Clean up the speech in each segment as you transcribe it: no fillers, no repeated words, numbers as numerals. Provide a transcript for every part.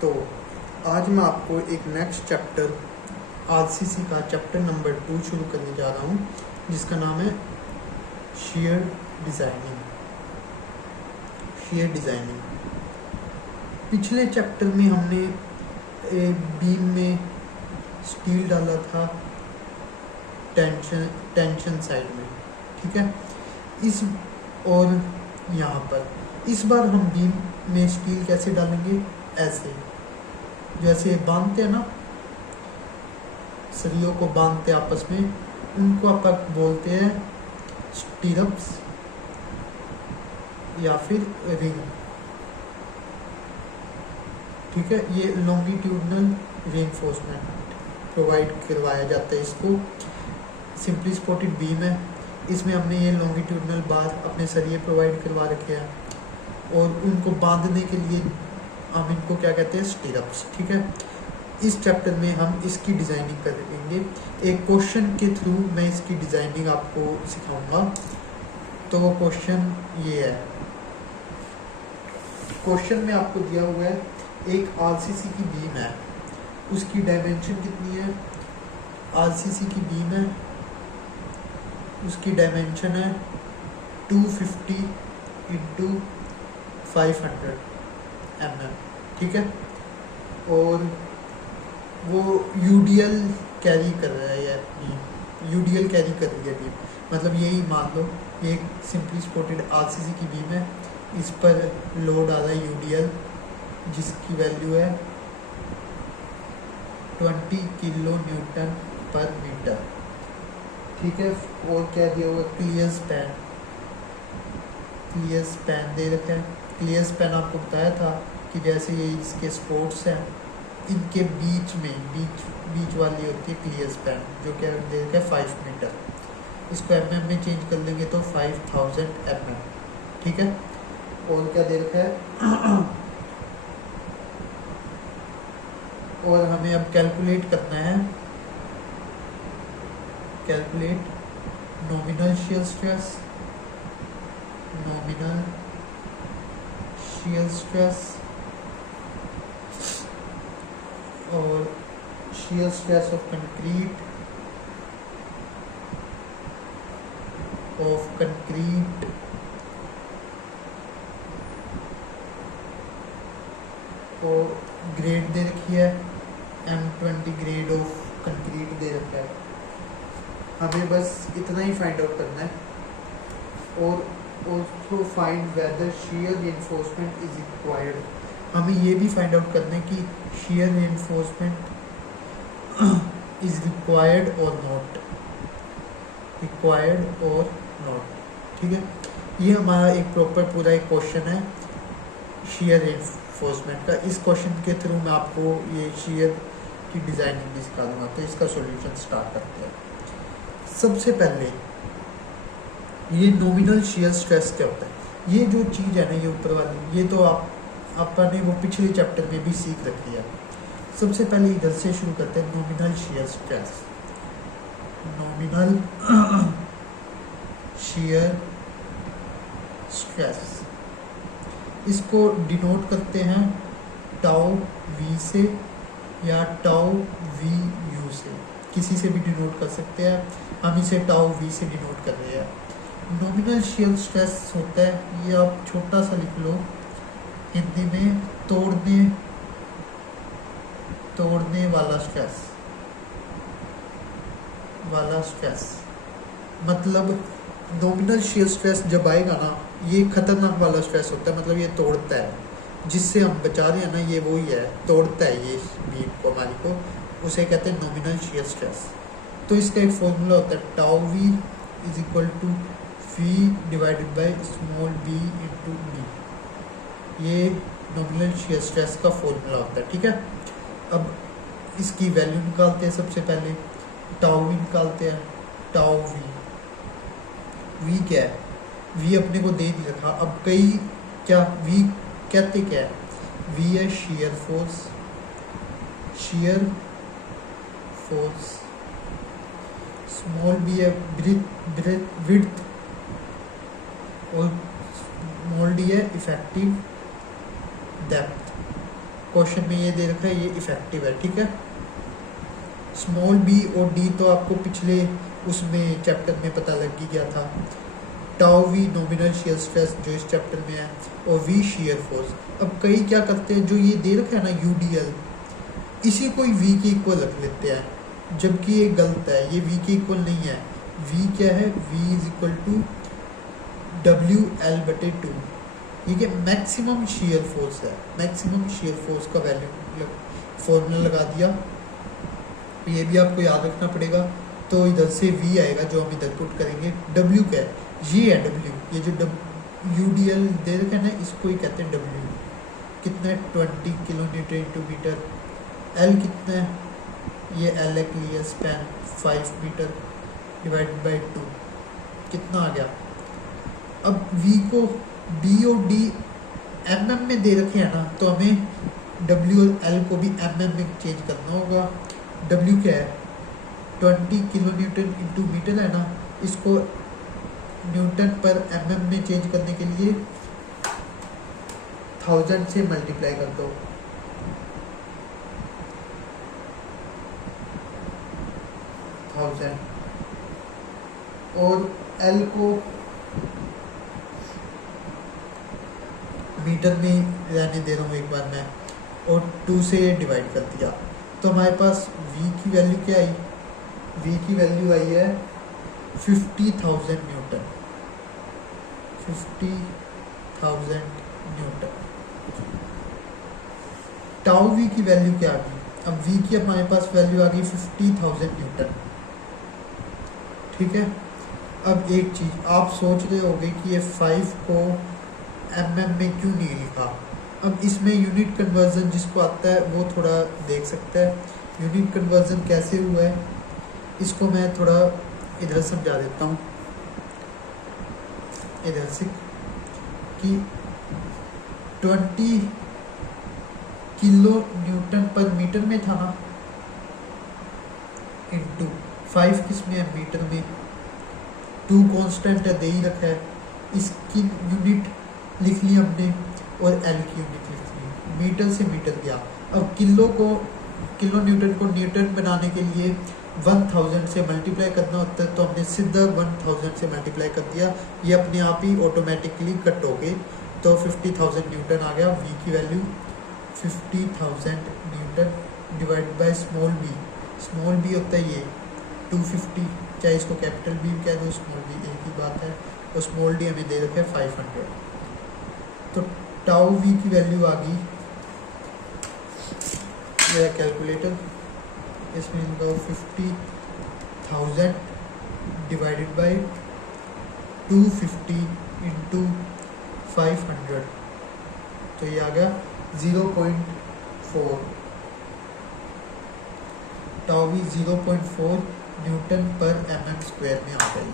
तो आज मैं आपको एक नेक्स्ट चैप्टर आरसीसी का चैप्टर नंबर 2 शुरू करने जा रहा हूँ, जिसका नाम है शेयर डिज़ाइनिंग। पिछले चैप्टर में हमने बीम में स्टील डाला था टेंशन साइड में, ठीक है। और यहाँ पर इस बार हम बीम में स्टील कैसे डालेंगे, ऐसे जैसे बांधते हैं ना, सरियों को बांधते आपस में, उनको अपन बोलते हैं स्टीरप्स या फिर रिंग, ठीक है। ये लॉन्गिट्यूडनल रीइंफोर्समेंट प्रोवाइड करवाया जाता है इसको। सिंपली सपोर्टेड बीम है, इसमें हमने ये लॉन्गिट्यूडनल बार अपने सरिये प्रोवाइड करवा रखे हैं, और उनको बांधने के लिए हम इनको क्या कहते हैं, स्टीरप्स, ठीक है। इस चैप्टर में हम इसकी डिज़ाइनिंग करेंगे। एक क्वेश्चन के थ्रू मैं इसकी डिज़ाइनिंग आपको सिखाऊंगा। तो वो क्वेश्चन ये है, क्वेश्चन में आपको दिया हुआ है एक आरसीसी की बीम है, उसकी डायमेंशन कितनी है, आरसीसी की बीम है, उसकी डायमेंशन है 250 इंटू 500 mm, ठीक है। और वो यूडीएल कैरी कर रहा है, बीम यूडीएल कैरी कर रही है बीम, मतलब यही मान लो ये एक सिंपली सपोर्टेड आरसीसी की बीम है, इस पर लोड आ रहा है यूडीएल, जिसकी वैल्यू है 20 किलो न्यूटन पर मीटर, ठीक है। और क्या दिया हुआ, क्लियर स्पैन दे रखा है। क्लियर स्पैन आपको बताया था कि जैसे ये इसके स्पोर्ट्स हैं, इनके बीच वाली होती है क्लियर स्पैन, जो क्या दे रखा है 5 मीटर। इसको mm में चेंज कर लेंगे तो 5000 mm, ठीक है। और क्या दे रखा है और हमें अब कैलकुलेट करना है, कैलकुलेट नॉमिनल shear stress और shear stress of concrete और ग्रेड दे रखी है M20 ग्रेड ऑफ कंक्रीट दे रखा है। हमें बस इतना ही फाइंड आउट करना है, और also find whether shear reinforcement is required। हमें ये भी फाइंड आउट करना है कि shear reinforcement is required or not, ठीक है। ये हमारा एक प्रॉपर पूरा एक क्वेश्चन है shear reinforcement का। इस क्वेश्चन के थ्रू मैं आपको ये shear की डिज़ाइनिंग भी सिखा दूँगा। तो इसका सॉल्यूशन स्टार्ट करते हैं। सबसे पहले ये नॉमिनल shear स्ट्रेस क्या होता है, ये जो चीज़ है ना, ये ऊपर वाली, ये तो आपने वो पिछले चैप्टर में भी सीख रखी है। सबसे पहले इधर से शुरू करते हैं, नॉमिनल shear स्ट्रेस। इसको डिनोट करते हैं टाउ वी से या टाउ वी यू से, किसी से भी डिनोट कर सकते हैं। हम इसे टाउ वी से डिनोट कर रहे हैं। नॉमिनल shear स्ट्रेस होता है, ये आप छोटा सा लिख लो हिंदी में, तोड़ने वाला स्ट्रेस। मतलब नॉमिनल shear स्ट्रेस जब आएगा ना, ये खतरनाक वाला स्ट्रेस होता है, मतलब ये तोड़ता है, जिससे हम बचा रहे हैं ना, ये वही है, तोड़ता है ये बीम को, हमारी को, उसे कहते हैं नॉमिनल shear स्ट्रेस। तो इसका एक फॉर्मूला होता है, tau v is equal to v divided by small b into b. ये नॉमिनल shear स्ट्रेस का फॉर्मूला होता है, ठीक है। अब इसकी वैल्यू निकालते हैं। सबसे पहले टाउ वी निकालते हैं। टाउ वी क्या है, वी अपने को दे दी रखा। अब कई क्या वी कहते क्या है, वी है shear फोर्स, स्मॉल बी है विड्थ, और स्मॉल डी है इफेक्टिव डेप्थ, क्वेश्चन में ये दे रखा है, ये इफेक्टिव है, ठीक है। स्मॉल बी और डी तो आपको पिछले उसमें चैप्टर में पता लग ही गया था। Tau v nominal shear stress जो इस चैप्टर में है, और वी शियर फोर्स। अब कई क्या करते हैं, जो ये दे रखा है ना यूडीएल, इसी को ही वी के इक्वल रख लेते हैं, जबकि ये गलत है, ये वी के इक्वल नहीं है। वी क्या है, we is equal to WL/2, ये मैक्सिमम शियर फोर्स है। मैक्सिमम शियर फोर्स का वैल्यू फॉर्मूला लगा दिया, ये भी आपको याद रखना पड़ेगा। तो इधर से V आएगा जो हम इधर पुट करेंगे। W क्या है, ये है W, ये जो UDL दे रखा है ना, इसको ही कहते हैं W। कितना है, 20 kN/m। L कितना है, ये L एक लिया स्पैन 5 मीटर डिवाइड बाई 2, कितना आ गया। अब V को B और D mm में दे रखे हैं ना, तो हमें W और L को भी mm में चेंज करना होगा। W क्या है, 20 kN/m है ना, इसको न्यूटन पर mm में चेंज करने के लिए 1000 से मल्टीप्लाई कर दो। और L को मीटर में रहने दे रहा हूँ एक बार मैं, और 2 से डिवाइड कर दिया। तो हमारे पास V की वैल्यू क्या आई, V की वैल्यू आई है 50,000 न्यूटन। 50,000 न्यूटन। टाउ V की वैल्यू क्या आ गई, अब V की हमारे पास वैल्यू आ गई 50,000 न्यूटन, ठीक है। अब एक चीज़ आप सोच रहे होंगे कि ये 5 को mm में क्यों नहीं लिखा। अब इसमें यूनिट कन्वर्जन जिसको आता है वो थोड़ा देख सकता है, यूनिट कन्वर्जन कैसे हुआ है, इसको मैं थोड़ा इधर समझा देता हूँ। इधर से कि 20 kN/m में था ना, इंटू 5 किस में है, मीटर में। 2 कांस्टेंट है, दे ही रखा है, इसकी यूनिट लिख ली हमने और L की यूनिट लिख ली, मीटर से मीटर गया। अब किलो न्यूटन को न्यूटन बनाने के लिए 1000 से मल्टीप्लाई करना होता है, तो हमने सीधा 1000 से मल्टीप्लाई कर दिया, ये अपने आप ही ऑटोमेटिकली कट हो गए। तो 50,000 न्यूटन आ गया। V की value 50,000 Newton divide by small b। Small b होता है ये 250, चाहे इसको कैपिटल B कह दो, स्मॉल b एक ही बात है। और स्मॉल d हमें दे रखा है 500। तो टाउ V की वैल्यू आ गई, मेरा कैलकुलेटर, इसमें इनका 50,000 डिवाइडेड बाई 250 इंटू 500, तो ये आ गया 0.4। टाउ V 0.4 न्यूटन पर mm² में आ गई,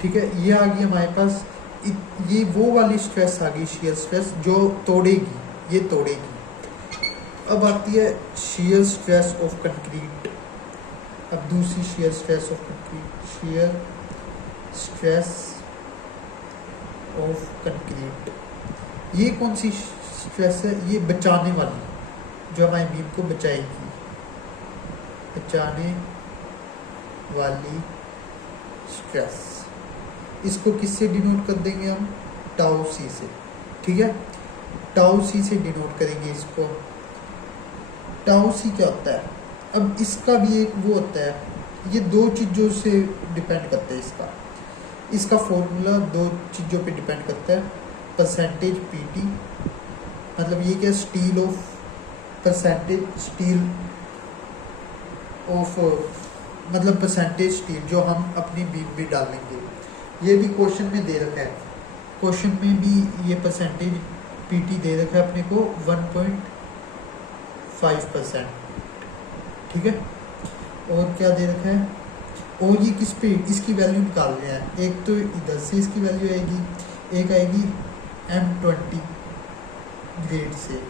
ठीक है। ये आ गई हमारे पास, ये वो वाली स्ट्रेस आ गई, शियर स्ट्रेस जो तोड़ेगी, ये तोड़ेगी। अब आती है शियर स्ट्रेस ऑफ कंक्रीट। अब दूसरी shear stress of concrete, shear stress of concrete, ये कौन सी स्ट्रेस है, ये बचाने वाली, जो हमारी बीम को बचाएगी, बचाने वाली स्ट्रेस। इसको किससे डिनोट कर देंगे हम, टाउ सी से, ठीक है। टाउ सी से डिनोट करेंगे इसको। टाउ सी क्या होता है, अब इसका भी एक वो होता है, ये 2 चीज़ों से डिपेंड करता है। इसका फॉर्मूला 2 चीज़ों पे डिपेंड करता है। परसेंटेज PT, मतलब ये क्या, steel of percentage, steel of मतलब परसेंटेज स्टील जो हम अपनी बीम में डालेंगे। ये भी क्वेश्चन में दे रखा है, क्वेश्चन में भी ये परसेंटेज PT दे रखा है अपने को 1.5%, ठीक है। और क्या दे रखा है, और ये किस पे, इसकी वैल्यू निकाल रहे हैं। एक तो इधर से इसकी वैल्यू आएगी, एक आएगी M20 ग्रेड से।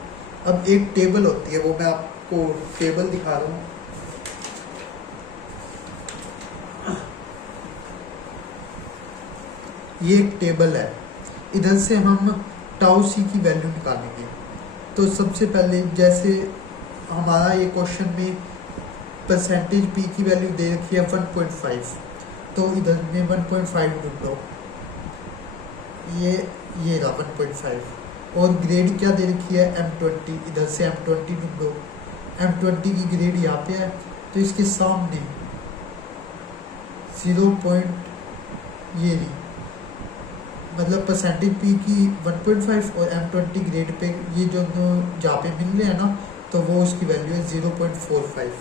अब एक टेबल होती है, वो मैं आपको टेबल दिखा रहा हूँ। ये एक टेबल है, इधर से हम टाउ सी की वैल्यू निकालेंगे। तो सबसे पहले जैसे हमारा ये क्वेश्चन में परसेंटेज पी की वैल्यू दे रखी है 1.5, तो इधर में 1.5 ढूंढो, ये रहा 1.5, और ग्रेड क्या दे रखी है M20, इधर से M20 ढूंढो, M20 की ग्रेड यहाँ पे है, तो इसके सामने 0 ये रही, मतलब परसेंटेज पी की 1.5 और M20 ग्रेड पे ये जो जहाँ पे मिल रहे हैं ना, तो वो उसकी वैल्यू है 0.45।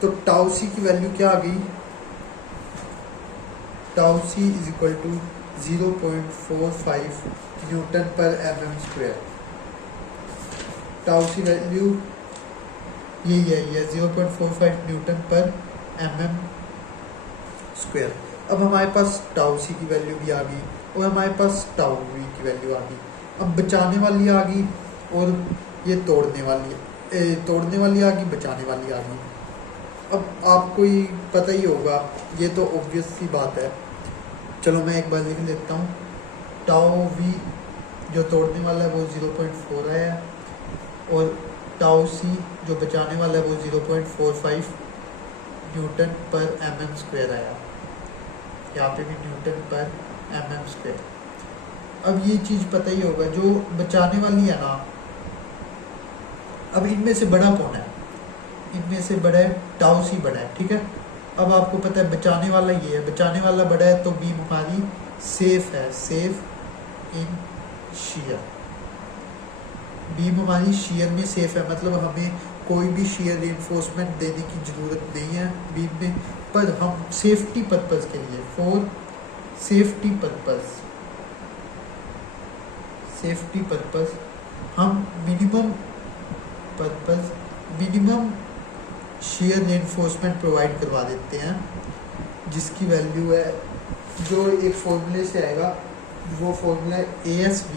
तो टाउ सी की वैल्यू क्या आ गई, tau c is equal to 0.45 newton per mm square. Tau c value यही है 0.45 न्यूटन पर mm स्क्वायर। अब हमारे पास टाउ सी की वैल्यू भी आ गई और हमारे पास टाउ वी की वैल्यू आ गई। अब बचाने वाली आ गई और ये तोड़ने वाली आ गई, बचाने वाली आ गई। अब आपको ही पता ही होगा, ये तो ऑब्वियस सी बात है। चलो मैं एक बार लिख लेता हूँ, टाउ वी जो तोड़ने वाला है वो 0.4 आया, और टाउ सी जो बचाने वाला है वो 0.45 न्यूटन पर mm स्क्वायर आया, यहाँ पे भी न्यूटन पर mm स्क्वायर। अब ये चीज़ पता ही होगा, जो बचाने वाली है ना, अब इनमें से बड़ा कौन है, इनमें से बड़ा है टाउ सी बड़ा है, ठीक है। अब आपको पता है बचाने वाला ये है, बचाने वाला बड़ा है, तो बीम हमारी सेफ है, सेफ इन शियर, बीम हमारी शियर में सेफ है, मतलब हमें कोई भी शियर रिइंफोर्समेंट देने की ज़रूरत नहीं है बीम में, पर हम सेफ्टी पर्पज़ के लिए, फॉर सेफ्टी पर्पज़ हम मिनिमम शियर रिइंफोर्समेंट प्रोवाइड करवा देते हैं, जिसकी वैल्यू है, जो एक फॉर्मूले से आएगा, वो फॉर्मूला है ASV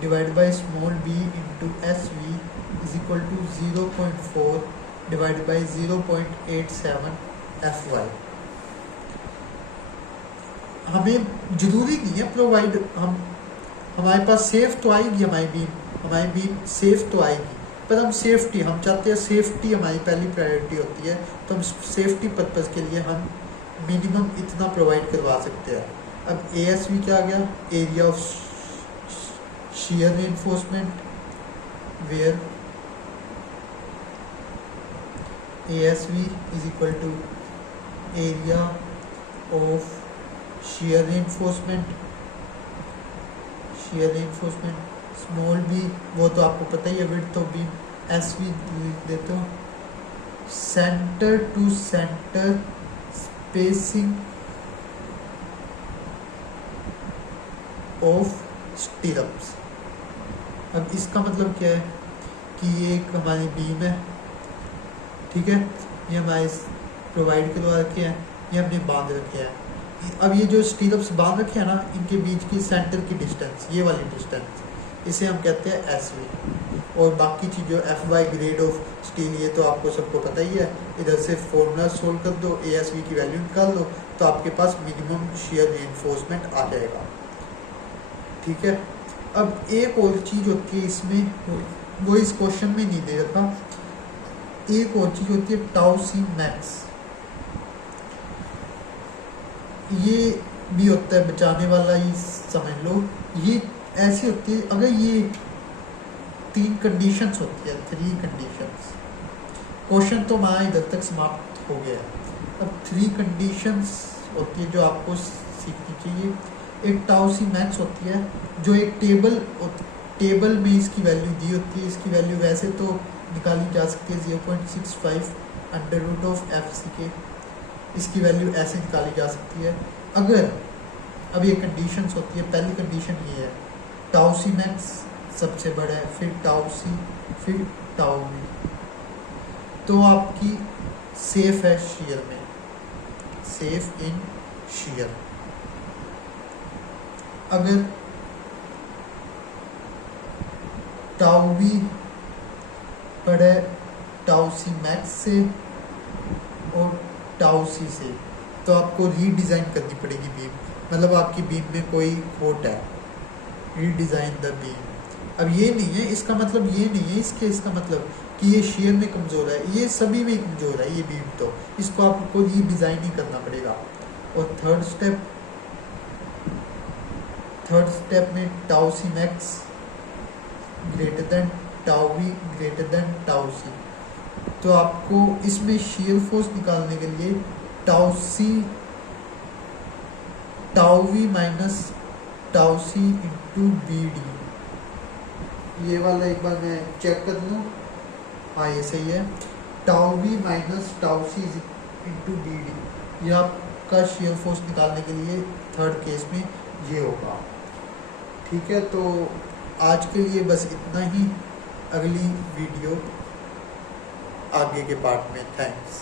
divide by small b into SV is equal to 0.4 divide by 0.87 FY। हमें ज़रूरी नहीं है प्रोवाइड, हमारे पास सेफ तो आएगी, हमारी बीम सेफ तो आएगी, पर हम सेफ्टी, हम चाहते हैं सेफ्टी हमारी पहली प्रायोरिटी होती है, तो हम सेफ्टी पर्पज़ के लिए हम मिनिमम इतना प्रोवाइड करवा सकते हैं। अब ASV क्या आ गया, area of shear reinforcement, where ASV is equal to area of shear reinforcement, small b वो तो आपको पता ही है, विड्थ ऑफ बीम, SV लिख देते हो, centre to centre spacing of stirrups. अब इसका मतलब क्या है कि ये एक हमारी बीम है, ठीक है, ये हमारे प्रोवाइड करवा रखे हैं, ये हमने बांध रखे हैं। अब ये जो स्टिरप्स बांध रखे हैं ना, इनके बीच की सेंटर की डिस्टेंस, ये वाली डिस्टेंस, इसे हम कहते हैं SV। और बाकी चीज़ जो FY ग्रेड ऑफ स्टील, ये तो आपको सबको पता ही है, इधर से फॉर्मूला सोल्व कर दो, ASV की वैल्यू निकाल दो, तो आपके पास मिनिमम शियर रिइंफोर्समेंट आ जाएगा, ठीक है। अब एक और चीज़ होती है इसमें, वो इस क्वेश्चन में नहीं दे रखा, एक और चीज़ होती है टाउ सी मैक्स, ये भी होता है बचाने वाला ही समझ लो। ये ऐसी होती है, अगर ये 3 कंडीशंस होती है, 3 कंडीशंस, क्वेश्चन तो हमारा इधर तक समाप्त हो गया। अब 3 कंडीशंस होती है जो आपको सीखनी चाहिए। एक टाउ सी मैक्स होती है, जो एक टेबल में इसकी वैल्यू दी होती है, इसकी वैल्यू वैसे तो निकाली जा सकती है 0.65 अंडर रूट ऑफ FCK, इसकी वैल्यू ऐसे निकाली जा सकती है। अगर अब ये कंडीशंस होती है, पहली कंडीशन ये है टाउ सी मैक्स सबसे बड़ा है, फिर टाउ सी, फिर टाउ वी, तो आपकी सेफ है शियर में, सेफ इन शियर। अगर टाउ वी बड़ा है टाउ सी मैक्स से और टाउ सी से, तो आपको रीडिज़ाइन करनी पड़ेगी बीम, मतलब आपकी बीम में कोई खोट है, रीडिज़ाइन द बीम, अब ये नहीं है, इसका मतलब ये नहीं है इस केस का मतलब कि ये शेयर में कमज़ोर है, ये सभी में कमज़ोर है ये बीम, तो इसको आपको ये डिज़ाइन ही करना पड़ेगा। और थर्ड स्टेप में tau C max greater than tau V greater than tau C, तो आपको इसमें शेयर फोर्स निकालने के लिए tau we minus tau C into B D, ये वाला एक बार मैं चेक कर लूँ, हाँ ये सही है, tau we minus tau C into B D, ये आपका शेयर फोर्स निकालने के लिए थर्ड केस में ये होगा। ठीक है, तो आज के लिए बस इतना ही, अगली वीडियो आगे के पार्ट में। थैंक्स।